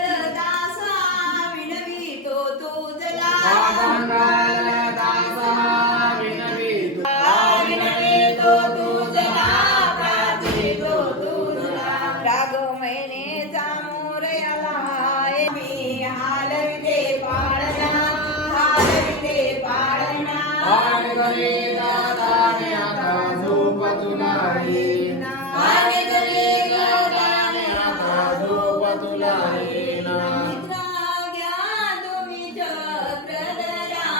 मंगलदासा विनवितो तुझला विनवितो तुझला प्रार्थितो तुझला राग महिनेचा मोरयाला मी हालविते पाळणा हालविते पाळणा आणि घरी जाताने आता झोप तुला येईना आणि घरी जाताने आता झोप तुला येईना निद्रा घ्या तुम्ही चक्रधरा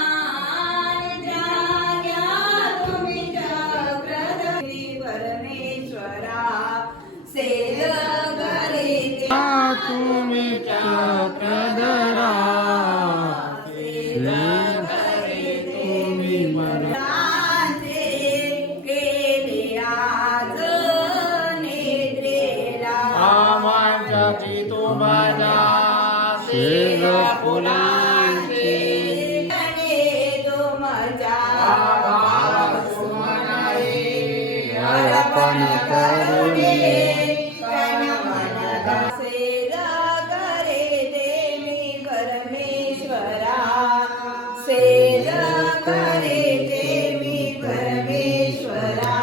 निद्रा घ्या तुम्ही चक्रधरा परमेश्वरा सेव करीते तुम्ही चक्रधरा सेव करीते राजे केले आज निद्रेला आमांची तू माझ्या सेव फुलांचे गणे तुमच्या अर्पण करुणी कण मन सेव करे देवी परमेश्वरा सेव करे देवी परमेश्वरा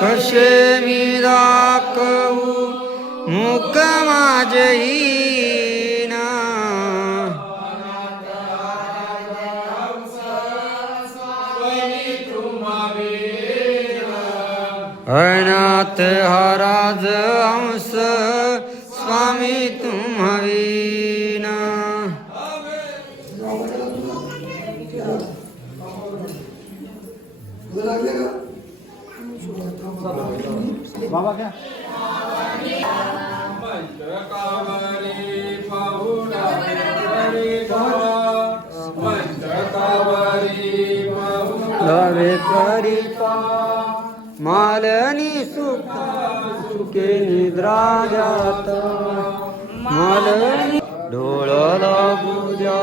कसे मी दाखवू मुख माझे हीना अनाथ हराज हंस स्वामी तुम्हावीना बाबा क्या लवे करिता मालनी सुख सुखे निद्रा जात मालनी डोळ लागू द्या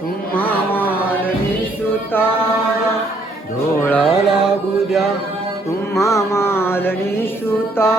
तुम्हा मालनी सुता डोळ लागू द्या तुम्हा मालनी सुता